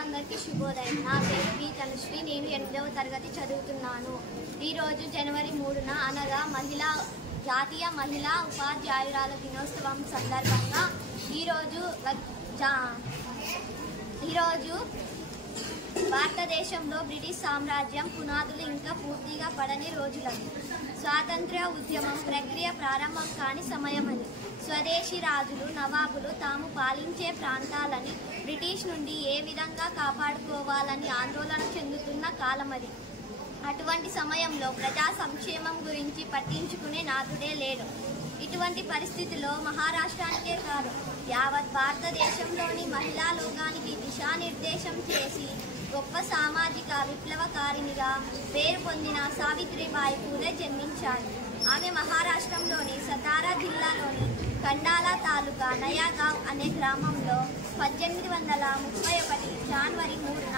అందరికీ శుభోదయం. నా పేరు బి తనుశ్రీ. నేను 8వ తరగతి చదువుతున్నాను. ఈరోజు జనవరి 3న అనగా జాతీయ మహిళా ఉపాధ్యాయురాల దినోత్సవం సందర్భంగా ఈరోజు భారతదేశంలో బ్రిటిష్ సామ్రాజ్యం పునాదులు ఇంకా పూర్తిగా పడని రోజులకు స్వాతంత్ర్య ఉద్యమం ప్రక్రియ ప్రారంభం కాని సమయమని స్వదేశీ రాజులు నవాబులు తాము పాలించే ప్రాంతాలని బ్రిటిష్ నుండి ఏ విధంగా కాపాడుకోవాలని ఆందోళన చెందుతున్న కాలమది. అటువంటి సమయంలో ప్రజా సంక్షేమం గురించి పట్టించుకునే నాథుడే లేడు. ఇటువంటి పరిస్థితిలో మహారాష్ట్రానికే కాదు యావత్ భారతదేశంలోని మహిళా లోకానికి దిశానిర్దేశం చేసి గొప్ప సామాజిక విప్లవకారినిగా పేరు పొందిన సావిత్రిబాయి పూలే జన్మించారు. ఆమె మహారాష్ట్రంలోని సతారా జిల్లాలోని కండాలా తాలూకా నయాగావ్ అనే గ్రామంలో 1831 జనవరి 3న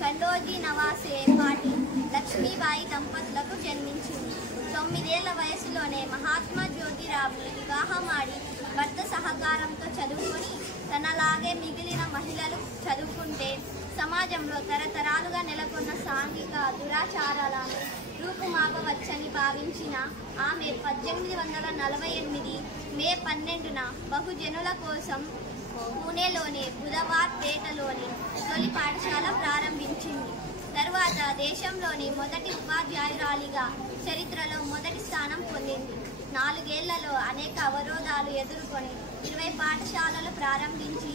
కండోజీ నవాసే పాటిల్ లక్ష్మీబాయి దంపతులకు జన్మించింది. 9 ఏళ్ల వయసులోనే మహాత్మా జ్యోతిరావుని వివాహమాడి భర్త సహకారంతో చదువుకొని తనలాగే మిగిలిన మహిళలు చదువుకుంటే సమాజంలో తరతరాలుగా నెలకొన్న సాంఘిక దురాచారాలను రూపుమాపవచ్చని భావించిన ఆమె 1848 మే 12న బహుజనుల కోసం పూణేలోని బుధవార్ పేటలోని తొలి పాఠశాల ప్రారంభించింది. తర్వాత దేశంలోని మొదటి ఉపాధ్యాయురాలిగా చరిత్రలో మొదటి స్థానం పొందింది. 4 ఏళ్లలో అనేక అవరోధాలు ఎదుర్కొని 20 పాఠశాలలు ప్రారంభించి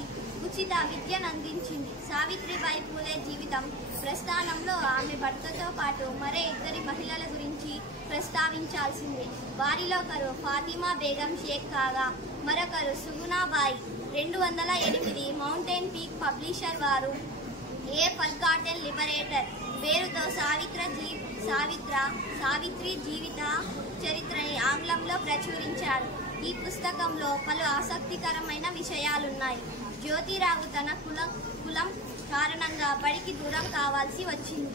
ఉచిత విద్యను అందించింది. సావిత్రిబాయి పూలే జీవితం ప్రస్థానంలో ఆమె భర్తతో పాటు మరే 2 మహిళల గురించి ప్రస్తావించాల్సిందే. వారిలో ఒకరు ఫాతిమా బేగం షేక్ కాగా మరొకరు సుగుణాబాయి. 208 మౌంటైన్ పీక్ పబ్లిషర్ వారు ఏ ఫర్గాటెన్ లిబరేటర్ పేరుతో సావిత్రి జీవిత చరిత్రని ఆంగ్లంలో ప్రచురించారు. ఈ పుస్తకంలో పలు ఆసక్తికరమైన విషయాలున్నాయి. జ్యోతిరావు తన కులం కారణంగా బడికి దూరం కావాల్సి వచ్చింది.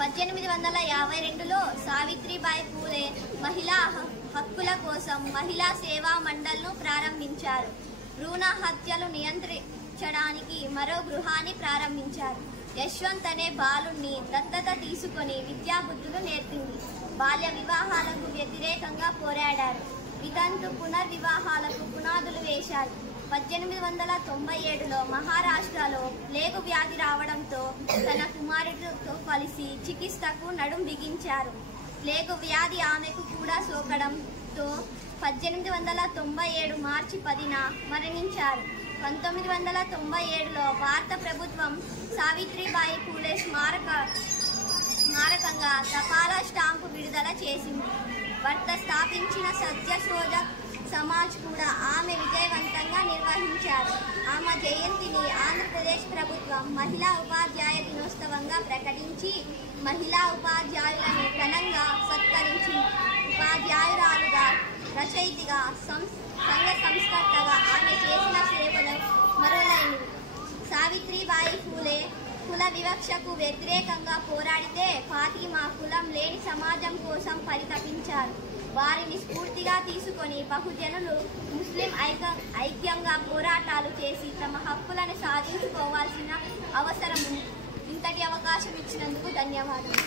1852లో సావిత్రిబాయి పూలే మహిళా హక్కుల కోసం మహిళా సేవా మండల్ను ప్రారంభించారు. భ్రూణ హత్యలు నియంత్రించడానికి మరో గృహాన్ని ప్రారంభించారు. యశ్వంత్ అనే బాలుణ్ణి దత్తత తీసుకొని విద్యాబుద్ధులు నేర్పింది. బాల్య వివాహాలకు వ్యతిరేకంగా పోరాడారు. వితంతు పునర్వివాహాలకు పునాదులు వేశారు. 1897లో మహారాష్ట్రలో ప్లేగు వ్యాధి రావడంతో తన కుమారుడితో కలిసి చికిత్సకు నడుం బిగించారు. ప్లేగు వ్యాధి ఆమెకు కూడా సోకడంతో 1897 మార్చి 10న మరణించారు. 1997లో భారత ప్రభుత్వం సావిత్రిబాయి పూలే స్మారకంగా తపాలా స్టాంపు విడుదల చేసింది. భర్త స్థాపించిన సత్యశోధక్ సమాజ్ కూడా ఆమె విజయవంతంగా నిర్వహించారు. ఆమె జయంతిని ఆంధ్రప్రదేశ్ ప్రభుత్వం మహిళా ఉపాధ్యాయ దినోత్సవంగా ప్రకటించి మహిళా ఉపాధ్యాయులను ఘనంగా సత్కరించింది. ఉపాధ్యాయురాలుగా, రచయితగా, సంఘ సంస్కర్తగా ఆమె చేసిన సేవలు మరువలేనివి. సావిత్రిబాయి పూలే కుల వివక్షకు వ్యతిరేకంగా పోరాడితే ఫాతిమా కులం లేని సమాజం కోసం పరితపించారు. వారిని స్ఫూర్తిగా తీసుకొని బహుజనులు ముస్లిం ఐక్యంగా పోరాటాలు చేసి తమ హక్కులను సాధించుకోవాల్సిన అవసరం ఉంది. ఇంతటి అవకాశం ఇచ్చినందుకు ధన్యవాదాలు.